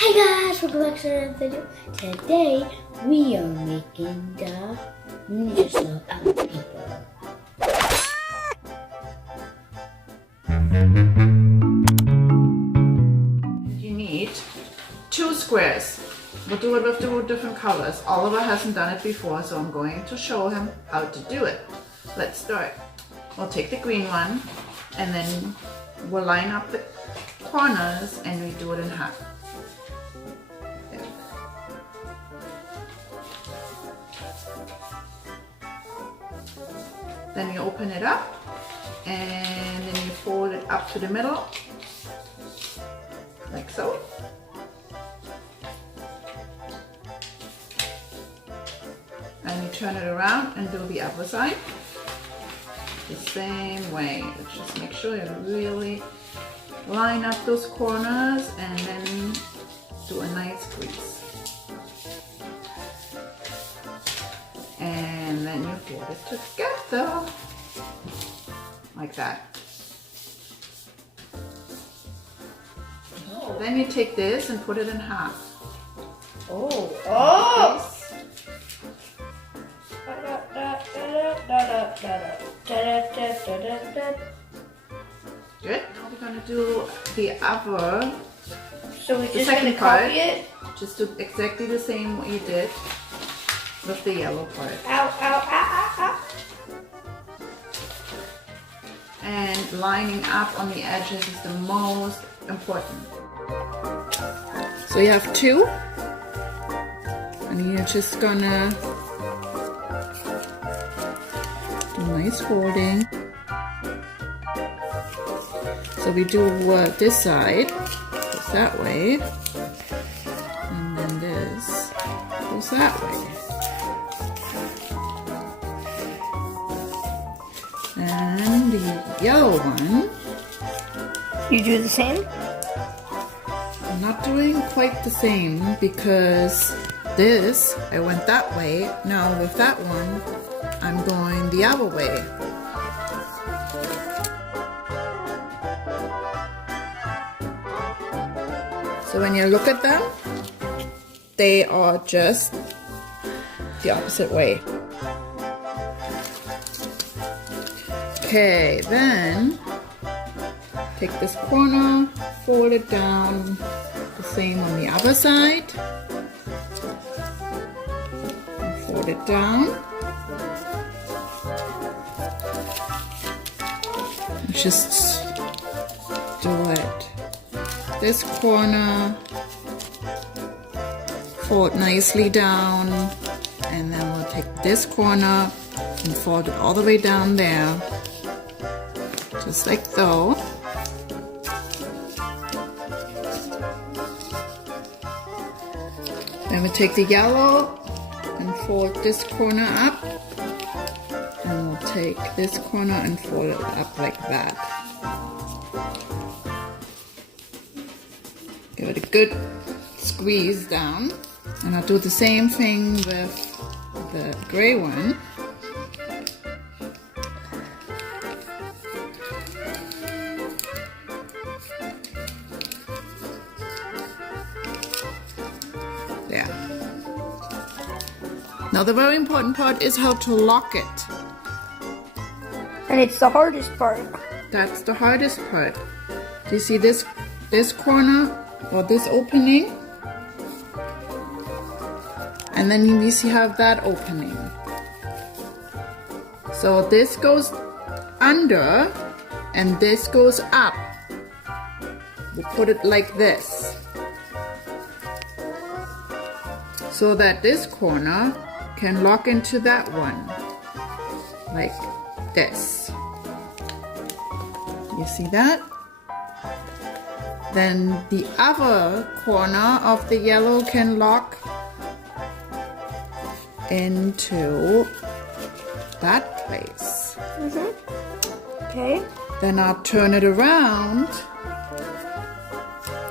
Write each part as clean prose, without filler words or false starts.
Hey guys, welcome back to another video. Today we are making the ninja slow out paper. You need 2 squares. We'll do it with 2 different colors. Oliver hasn't done it before, so I'm going to show him how to do it. Let's start. We'll take the green one and then we'll line up the corners and we do it in half. There. Then you open it up and then you fold it up to the middle, like so. And you turn it around and do the other side the same way. Just make sure you really line up those corners and then do a nice squeeze. And then you fold it together like that. Then you take this and put it in half. Oh! Good. Now we're gonna do the other. So we're the just second gonna part. copy it? Just do exactly the same what you did with the yellow part. Ow, ow, ow, ow, ow. And lining up on the edges is the most important. So you have 2, and you're just gonna do nice folding. So we do this side goes that way, and then this goes that way. And the yellow one, You do the same? I'm not doing quite the same because this, I went that way. Now with that one, I'm going the other way. So when you look at them, they are just the opposite way. Okay, then take this corner, fold it down, the same on the other side. And fold it down. Just do it. This corner, fold nicely down, and then we'll take this corner and fold it all the way down there, just like so. Then we take the yellow and fold this corner up, and we'll take this corner and fold it up like that. Give it a good squeeze down, and I'll do the same thing with the gray one. There. Now the very important part is how to lock it. And it's the hardest part. That's the hardest part. Do you see this corner or this opening? And then you see have that opening. So this goes under and this goes up. We'll put it like this, so that this corner can lock into that one, like this. You see that? Then the other corner of the yellow can lock into that place. Okay. Then I'll turn it around.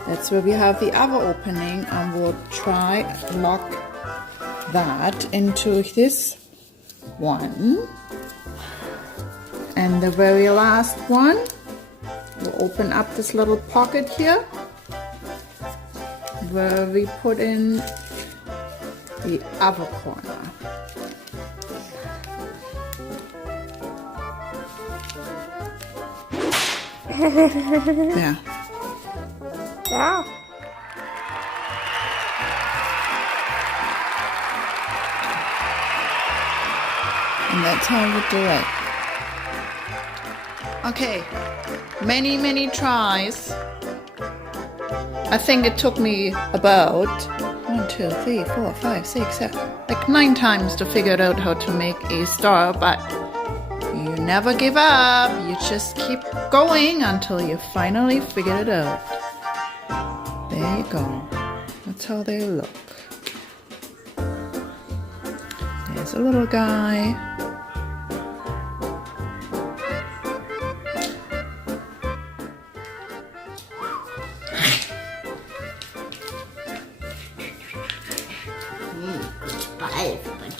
That's where we have the other opening, and we'll try lock that into this one. And the very last one, we'll open up this little pocket here where we put in the other corner. There. Yeah. And that's how you do it. Okay, many tries. I think it took me about 1, 2, 3, 4, 5, 6, 7, like 9 times to figure out how to make a star, but you never give up. You just keep going until you finally figure it out. There you go. That's how they look. There's a little guy. Goodbye, everybody.